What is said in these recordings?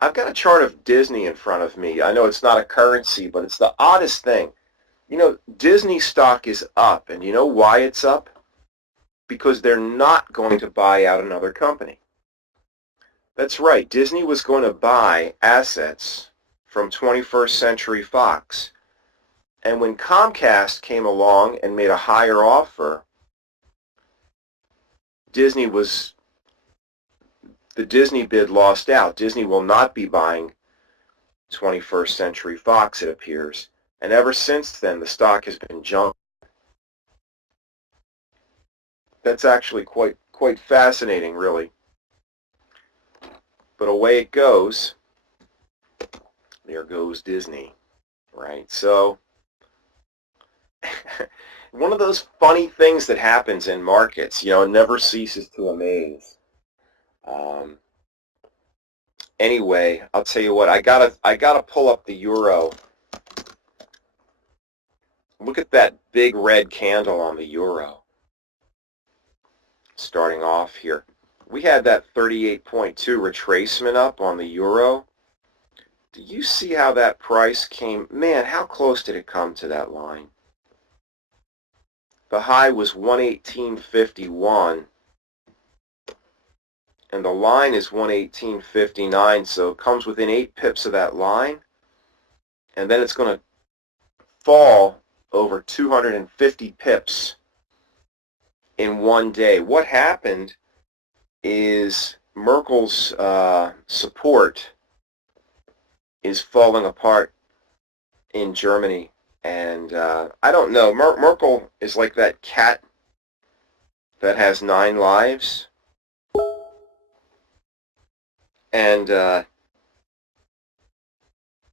I've got a chart of Disney in front of me. I know it's not a currency, but it's the oddest thing. You know, Disney stock is up, and you know why it's up? Because they're not going to buy out another company. That's right. Disney was going to buy assets from 21st Century Fox. And when Comcast came along and made a higher offer, the Disney bid lost out. Disney will not be buying 21st Century Fox, it appears. And ever since then, the stock has been jumping. That's actually quite fascinating, really. But away it goes. There goes Disney, right? So one of those funny things that happens in markets, you know, it never ceases to amaze. Anyway, I'll tell you what, I gotta pull up the euro. Look at that big red candle on the euro. Starting off here, we had that 38.2 retracement up on the euro. Do you see how that price came? Man, how close did it come to that line? The high was 118.51, and the line is 118.59, so it comes within 8 pips of that line, and then it's going to fall over 250 pips in one day. What happened is Merkel's support is falling apart in Germany. And I don't know, Merkel is like that cat that has 9 lives. And,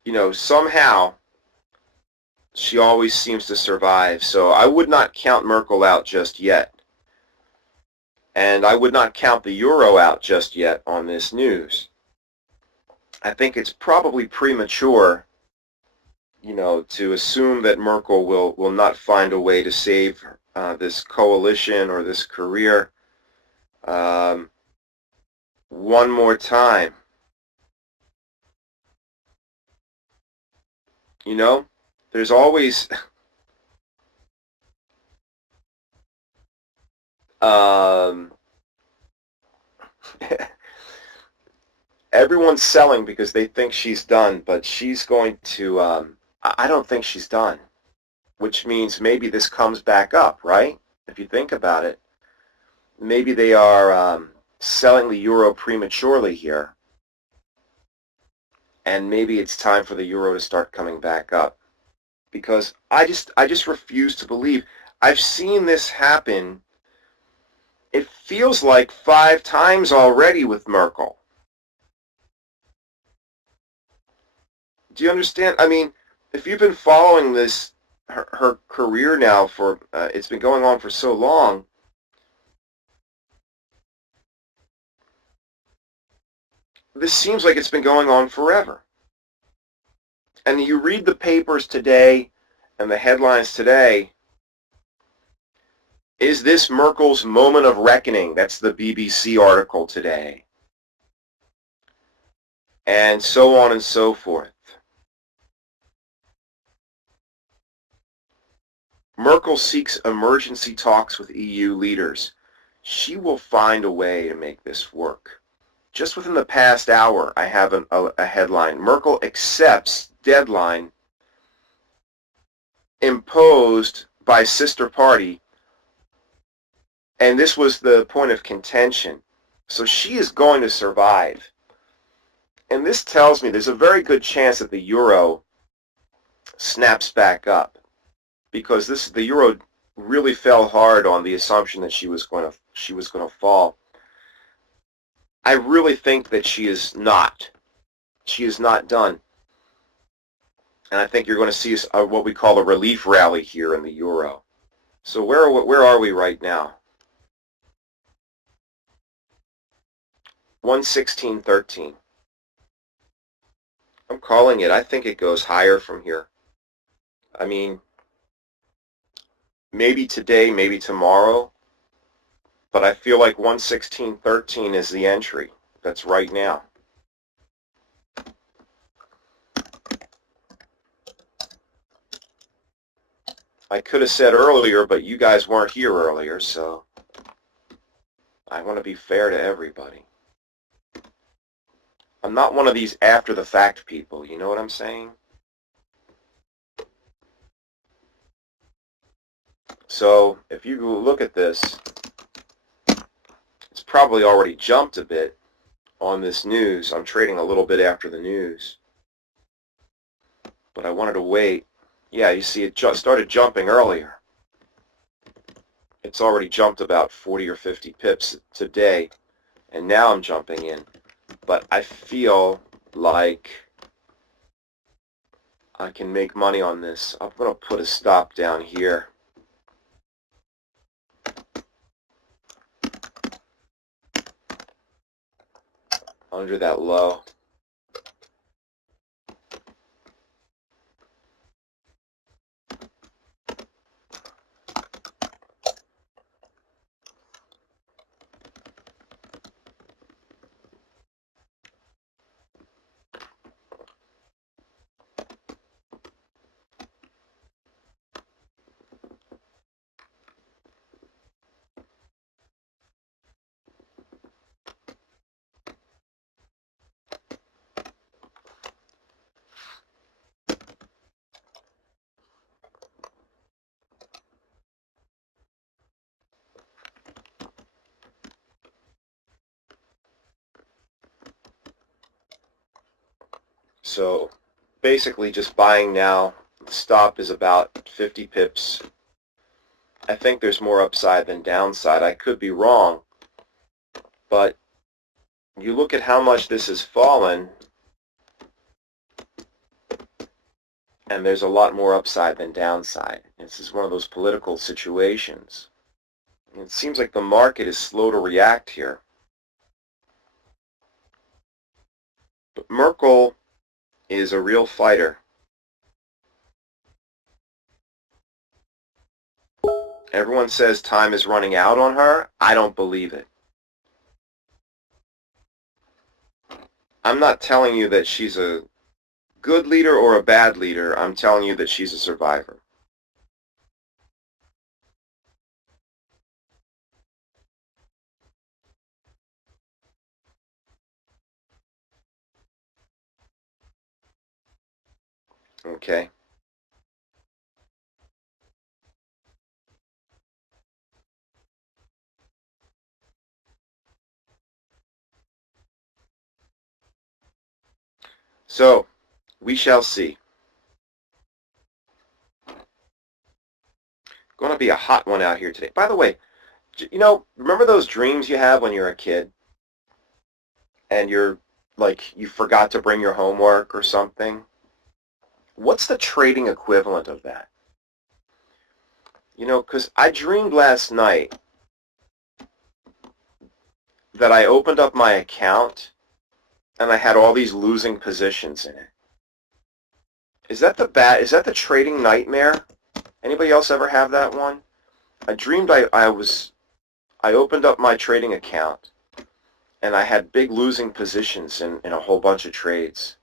you know, somehow she always seems to survive. So I would not count Merkel out just yet. And I would not count the euro out just yet on this news. I think it's probably premature, you know, to assume that Merkel will not find a way to save this coalition or this career. One more time. You know, there's always everyone's selling because they think she's done, but she's going to, I don't think she's done, which means maybe this comes back up, right? If you think about it, maybe they are selling the euro prematurely here, and maybe it's time for the euro to start coming back up, because I just refuse to believe. I've seen this happen. It feels like 5 times already with Merkel. Do you understand? I mean, if you've been following this, her career now for, it's been going on for so long, this seems like it's been going on forever. And you read the papers today and the headlines today, is this Merkel's moment of reckoning? That's the BBC article today. And so on and so forth. Merkel seeks emergency talks with EU leaders. She will find a way to make this work. Just within the past hour, I have a headline. Merkel accepts deadline imposed by sister party, and this was the point of contention. So she is going to survive. And this tells me there's a very good chance that the euro snaps back up, because the euro really fell hard on the assumption that she was going to fall. I really think that she is not. She is not done. And I think you're going to see what we call a relief rally here in the euro. So where are we right now? 116.13. I'm calling it. I think it goes higher from here. I mean, maybe today, maybe tomorrow, but I feel like 116.13 is the entry. That's right now. I could have said earlier, but you guys weren't here earlier, so I want to be fair to everybody. I'm not one of these after-the-fact people, you know what I'm saying? So if you look at this, it's probably already jumped a bit on this news. I'm trading a little bit after the news, but I wanted to wait. Yeah, you see it just started jumping earlier. It's already jumped about 40 or 50 pips today, and now I'm jumping in. But I feel like I can make money on this. I'm going to put a stop down here. Under that low. So basically just buying now. The stop is about 50 pips. I think there's more upside than downside. I could be wrong, but you look at how much this has fallen, and there's a lot more upside than downside. This is one of those political situations. It seems like the market is slow to react here. But Merkel is a real fighter. Everyone says time is running out on her. I don't believe it. I'm not telling you that she's a good leader or a bad leader. I'm telling you that she's a survivor. Okay? So, we shall see. Going to be a hot one out here today. By the way, you know, remember those dreams you have when you're a kid? And you're like, you forgot to bring your homework or something? What's the trading equivalent of that? You know, because I dreamed last night that I opened up my account and I had all these losing positions in it. Is that the trading nightmare? Anybody else ever have that one? I dreamed I opened up my trading account and I had big losing positions in a whole bunch of trades.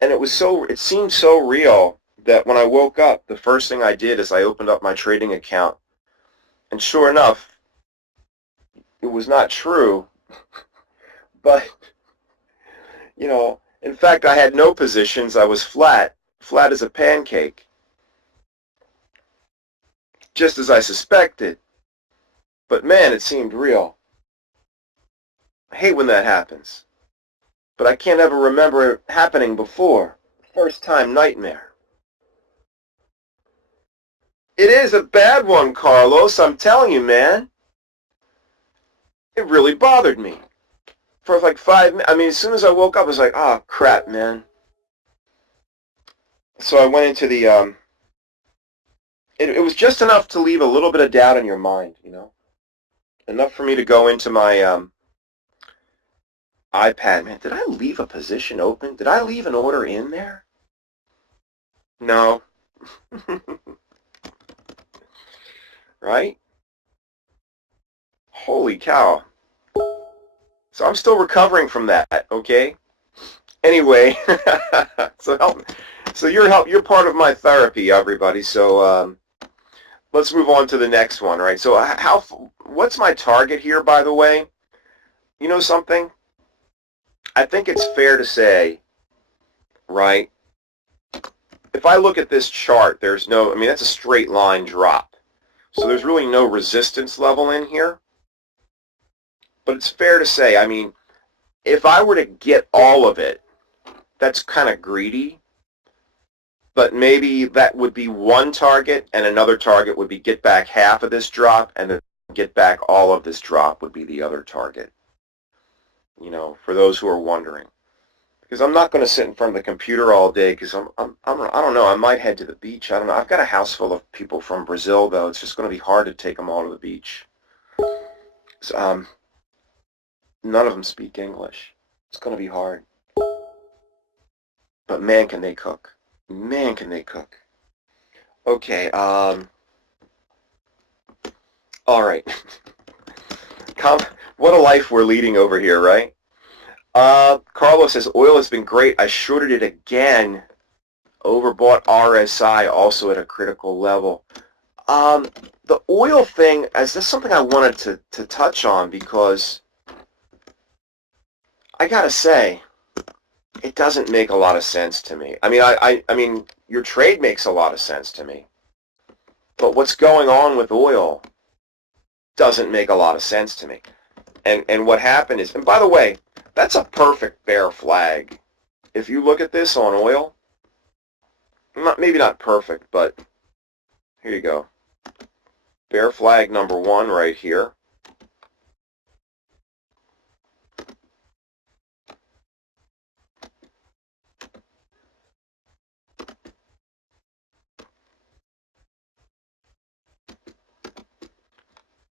And it seemed so real that when I woke up, the first thing I did is I opened up my trading account. And sure enough, it was not true. But, you know, in fact, I had no positions. I was flat as a pancake. Just as I suspected. But man, it seemed real. I hate when that happens. But I can't ever remember it happening before. First time nightmare. It is a bad one, Carlos. I'm telling you, man. It really bothered me. For like 5 minutes. I mean, as soon as I woke up, I was like, oh, crap, man. So I went into the, it was just enough to leave a little bit of doubt in your mind, you know. Enough for me to go into my iPad. Man, did I leave a position open? Did I leave an order in there? No. Right? Holy cow. So I'm still recovering from that, okay? Anyway, so So you're part of my therapy, everybody. So let's move on to the next one, right? So what's my target here, by the way? You know something? I think it's fair to say, right? If I look at this chart, there's no, I mean, that's a straight line drop. So there's really no resistance level in here. But it's fair to say, I mean, if I were to get all of it, that's kind of greedy. But maybe that would be one target, and another target would be get back half of this drop, and then get back all of this drop would be the other target. You know, for those who are wondering. Because I'm not going to sit in front of the computer all day because I don't know, I might head to the beach. I don't know. I've got a house full of people from Brazil, though. It's just going to be hard to take them all to the beach. So, none of them speak English. It's going to be hard. But man, can they cook. Man, can they cook. Okay, all right. What a life we're leading over here, right? Carlos says, oil has been great. I shorted it again. Overbought RSI also at a critical level. The oil thing, is this something I wanted to touch on because I gotta say, it doesn't make a lot of sense to me. I mean, I mean, your trade makes a lot of sense to me. But what's going on with oil doesn't make a lot of sense to me. And what happened is, and by the way, that's a perfect bear flag. If you look at this on oil, maybe not perfect, but here you go. Bear flag number one right here.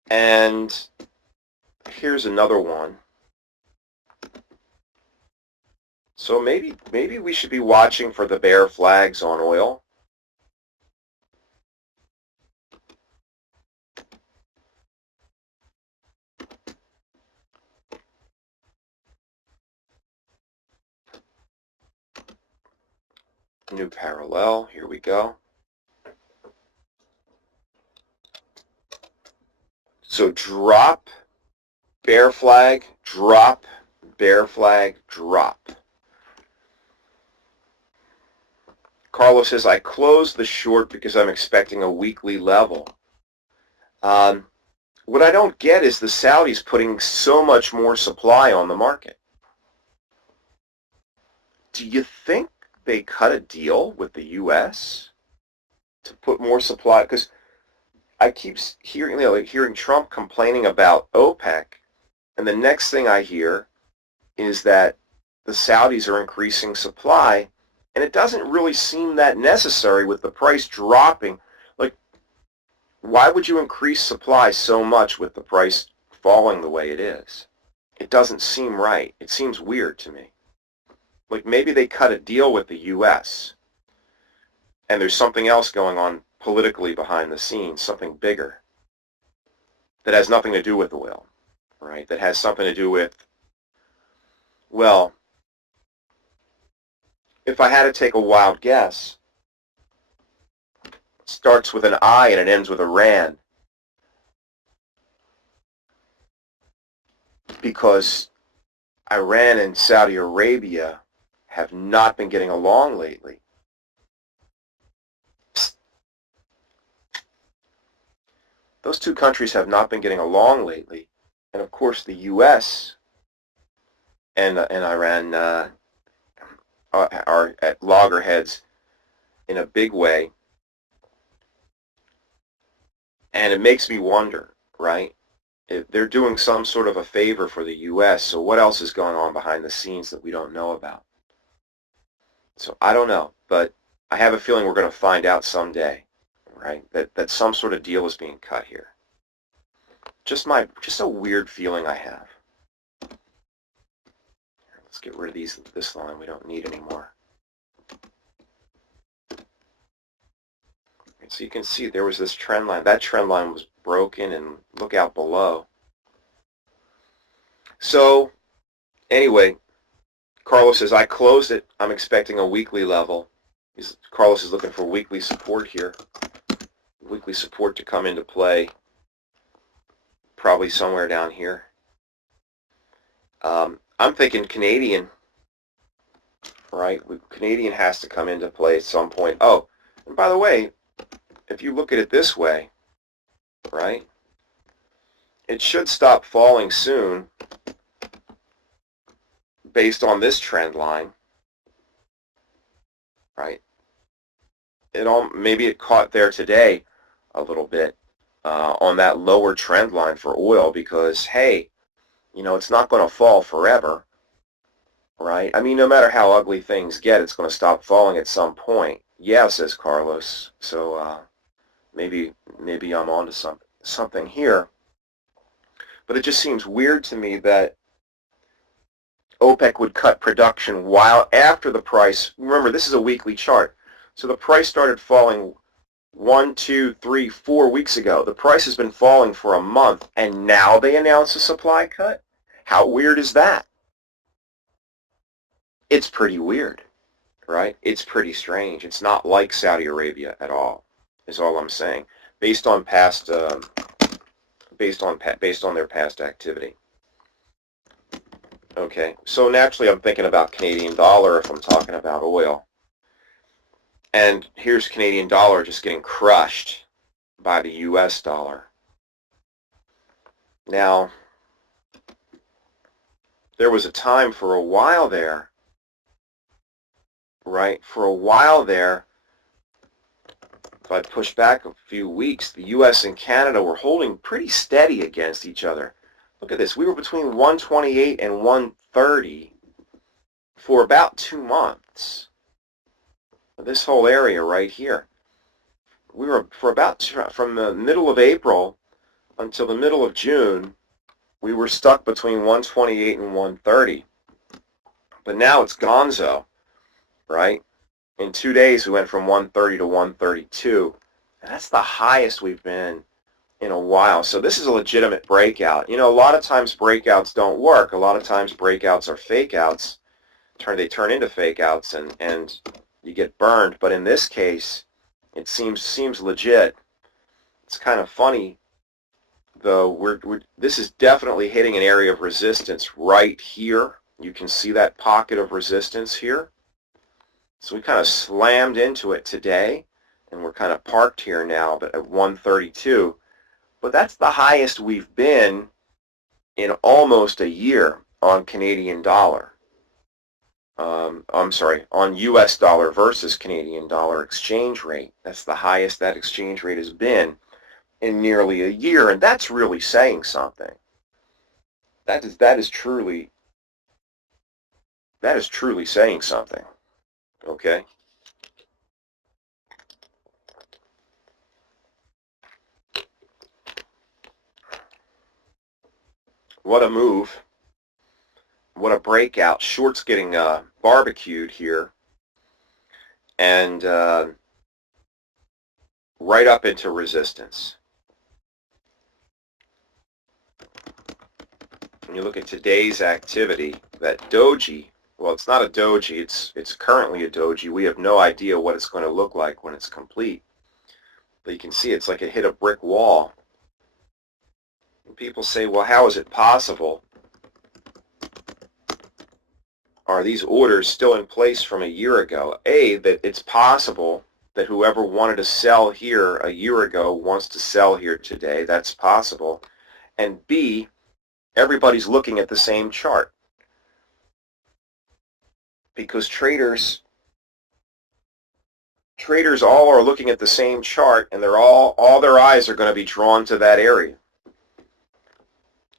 And here's another one. So maybe we should be watching for the bear flags on oil. New parallel, here we go. So drop, bear flag, drop, bear flag, drop. Carlos says, I closed the short because I'm expecting a weekly level. What I don't get is the Saudis putting so much more supply on the market. Do you think they cut a deal with the U.S. to put more supply? Because I keep hearing, hearing Trump complaining about OPEC, and the next thing I hear is that the Saudis are increasing supply, and it doesn't really seem that necessary with the price dropping. Like, why would you increase supply so much with the price falling the way it is? It doesn't seem right. It seems weird to me. Like maybe they cut a deal with the U.S. and there's something else going on politically behind the scenes, something bigger that has nothing to do with oil, right? That has something to do with, well, if I had to take a wild guess, it starts with an I and it ends with Iran. Because Iran and Saudi Arabia have not been getting along lately. Those two countries have not been getting along lately. And of course the U.S. and Iran are at loggerheads in a big way. And it makes me wonder, right? If they're doing some sort of a favor for the U.S., so what else is going on behind the scenes that we don't know about? So I don't know, but I have a feeling we're going to find out someday, right? That some sort of deal is being cut here. Just a weird feeling I have. Let's get rid of this line we don't need anymore. So you can see there was this trend line. That trend line was broken, and look out below. So anyway, Carlos says, I closed it. I'm expecting a weekly level. Carlos is looking for weekly support here. Weekly support to come into play, probably somewhere down here. I'm thinking Canadian, right? Canadian has to come into play at some point. Oh, and by the way, if you look at it this way, right, it should stop falling soon based on this trend line, right? Maybe it caught there today a little bit on that lower trend line for oil because, hey, you know, it's not going to fall forever, right? I mean, no matter how ugly things get, it's going to stop falling at some point. Yeah, says Carlos. So maybe I'm onto something here. But it just seems weird to me that OPEC would cut production while after the price. Remember, this is a weekly chart. So the price started falling 1, 2, 3, 4 weeks ago. The price has been falling for a month, and now they announce a supply cut? How weird is that? It's pretty weird, right? It's pretty strange. It's not like Saudi Arabia at all, is all I'm saying, based on past, based on their past activity. Okay, so naturally I'm thinking about Canadian dollar if I'm talking about oil. And here's Canadian dollar just getting crushed by the US dollar. Now, there was a time for a while there, right? For a while there, if I push back a few weeks, the US and Canada were holding pretty steady against each other. Look at this. We were between 128 and 130 for about 2 months. This whole area right here. We were from the middle of April until the middle of June, we were stuck between 128 and 130. But now it's gonzo, right? In 2 days, we went from 130 to 132. And that's the highest we've been in a while. So this is a legitimate breakout. You know, a lot of times breakouts don't work. A lot of times breakouts are fake outs. They turn into fake outs and you get burned. But in this case, it seems legit. It's kind of funny, though. This is definitely hitting an area of resistance right here. You can see that pocket of resistance here. So we kind of slammed into it today, and we're kind of parked here now, but at 132. But that's the highest we've been in almost a year on Canadian dollar. I'm sorry, on US dollar versus Canadian dollar exchange rate. That's the highest that exchange rate has been in nearly a year, and that's really saying something. That is truly saying something. Okay? What a move. What a breakout. Short's getting barbecued here. And right up into resistance. When you look at today's activity, that doji, well, it's not a doji, it's currently a doji. We have no idea what it's going to look like when it's complete. But you can see it's like it hit a brick wall. And people say, well, how is it possible? Are these orders still in place from a year ago? A, that it's possible that whoever wanted to sell here a year ago wants to sell here today. That's possible. And B, everybody's looking at the same chart. Because traders all are looking at the same chart, and they're all their eyes are going to be drawn to that area.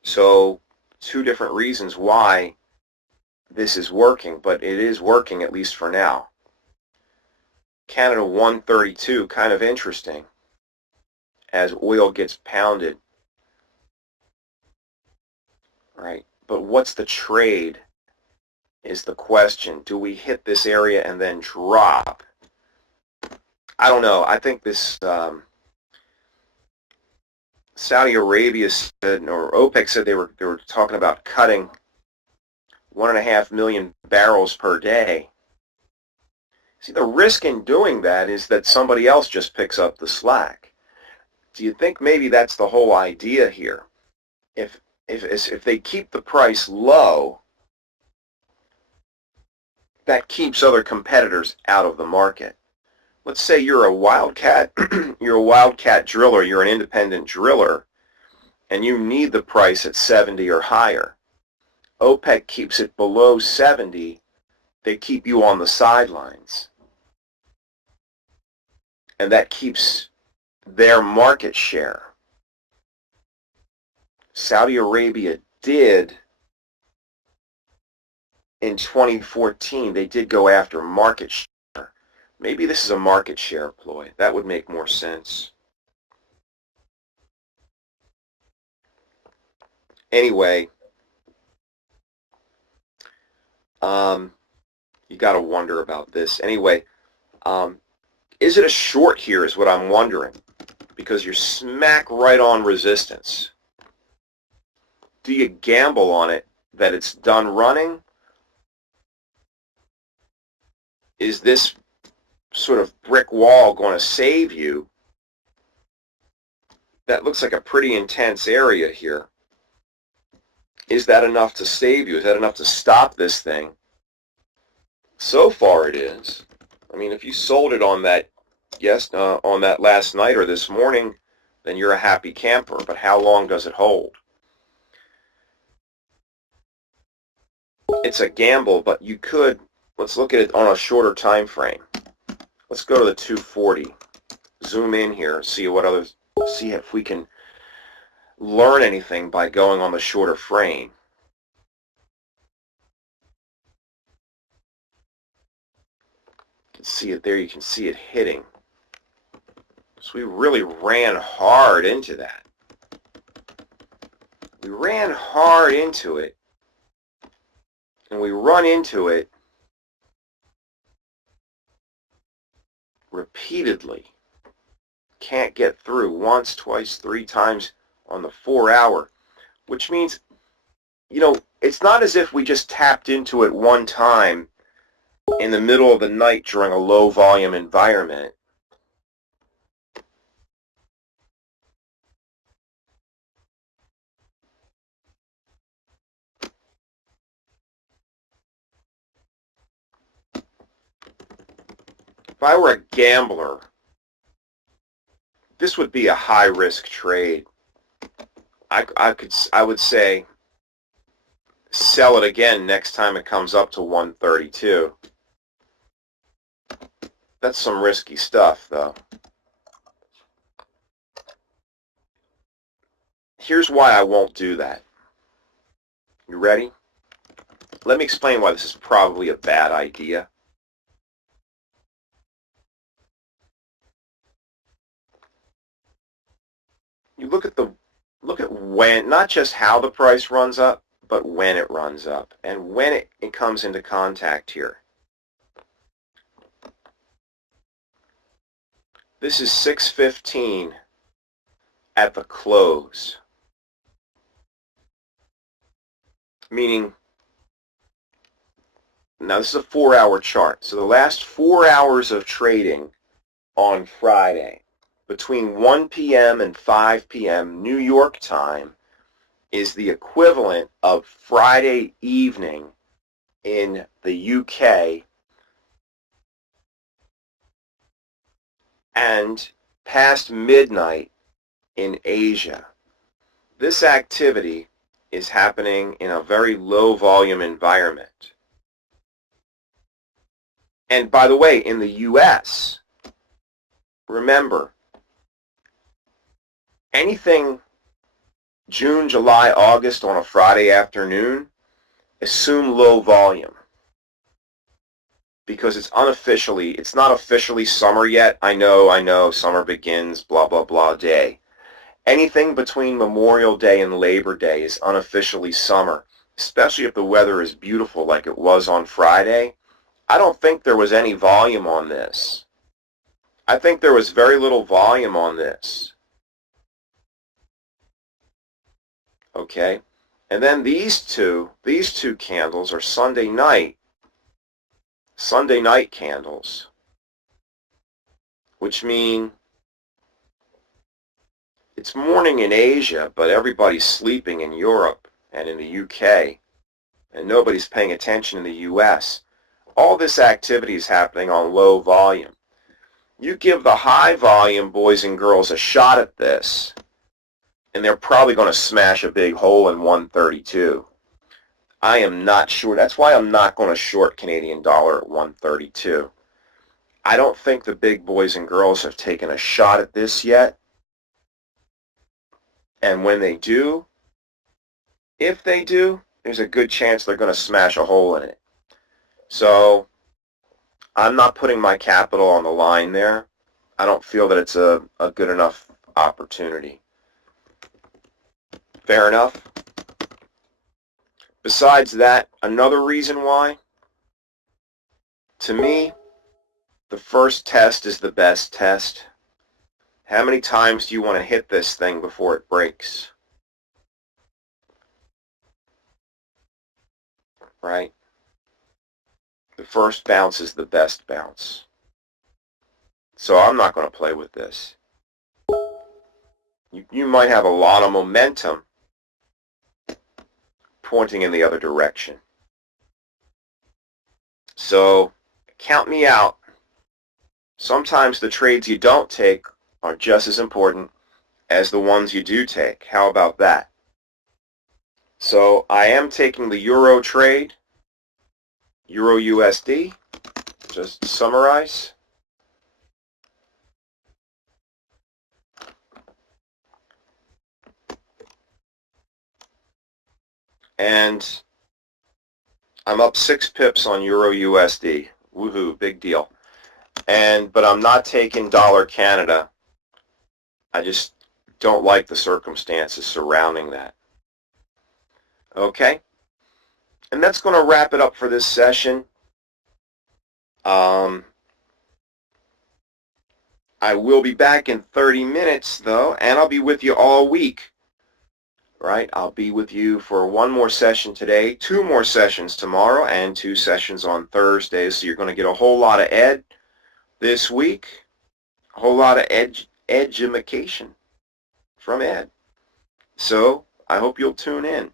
So 2 different reasons why this is working, but it is working at least for now. Canada 132, kind of interesting as oil gets pounded, right? But what's the trade is the question. Do we hit this area and then drop? I don't know. I think this Saudi Arabia said, or OPEC said they were talking about cutting 1.5 million barrels per day. See, the risk in doing that is that somebody else just picks up the slack. Do you think maybe that's the whole idea here? If they keep the price low, that keeps other competitors out of the market. Let's say you're a wildcat, you're a wildcat driller, you're an independent driller, and you need the price at 70 or higher. OPEC keeps it below 70, they keep you on the sidelines. And that keeps their market share. Saudi Arabia did, in 2014, they did go after market share. Maybe this is a market share ploy. That would make more sense. Anyway, you got to wonder about this. Anyway, is it a short here is what I'm wondering, because you're smack right on resistance. Do you gamble on it that it's done running? Is this sort of brick wall going to save you? That looks like a pretty intense area here. Is that enough to save you? Is that enough to stop this thing? So far it is. I mean, if you sold it on that, on that last night or this morning, then you're a happy camper. But how long does it hold? It's a gamble, but you could, let's look at it on a shorter time frame. Let's go to the 240. Zoom in here, see if we can learn anything by going on the shorter frame. You can see it there, you can see it hitting. So we really ran hard into that. We ran hard into it, and we run into it repeatedly. Can't get through once, twice, 3 times on the 4-hour, which means, you know, it's not as if we just tapped into it one time in the middle of the night during a low volume environment. If I were a gambler, this would be a high-risk trade. I would say sell it again next time it comes up to 132. That's some risky stuff, though. Here's why I won't do that. You ready? Let me explain why this is probably a bad idea. You look at when, not just how the price runs up, but when it runs up and when it comes into contact here. This is 6:15 at the close, meaning, now this is a 4-hour chart, so the last 4 hours of trading on Friday between 1 p.m. and 5 p.m. New York time is the equivalent of Friday evening in the UK and past midnight in Asia. This activity is happening in a very low volume environment. And by the way, in the US, remember, anything June, July, August on a Friday afternoon, assume low volume. Because it's not officially summer yet. I know, summer begins, blah, blah, blah day. Anything between Memorial Day and Labor Day is unofficially summer, especially if the weather is beautiful like it was on Friday. I don't think there was any volume on this. I think there was very little volume on this. Okay, and then these two candles are Sunday night candles. which means it's morning in Asia, but everybody's sleeping in Europe and in the UK, and nobody's paying attention in the US. All this activity is happening on low volume. You give the high volume boys and girls a shot at this, and they're probably going to smash a big hole in 132. I am not sure. That's why I'm not going to short Canadian dollar at 132. I don't think the big boys and girls have taken a shot at this yet. And when they do, if they do, there's a good chance they're going to smash a hole in it. So I'm not putting my capital on the line there. I don't feel that it's a good enough opportunity. Fair enough? Besides that, another reason why, to me, the first test is the best test. How many times do you want to hit this thing before it breaks? Right? The first bounce is the best bounce. So I'm not going to play with this. You might have a lot of momentum pointing in the other direction. So count me out. Sometimes the trades you don't take are just as important as the ones you do take. How about that? So I am taking the Euro trade, Euro USD, just to summarize. And I'm up 6 pips on Euro USD. Woohoo, big deal. But I'm not taking dollar Canada. I just don't like the circumstances surrounding that. Okay? And that's going to wrap it up for this session. I will be back in 30 minutes, though, and I'll be with you all week. Right? I'll be with you for one more session today, 2 more sessions tomorrow, and 2 sessions on Thursday. So you're going to get a whole lot of ed this week, a whole lot of education from Ed. So I hope you'll tune in.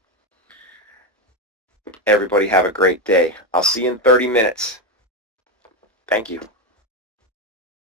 Everybody have a great day. I'll see you in 30 minutes. Thank you.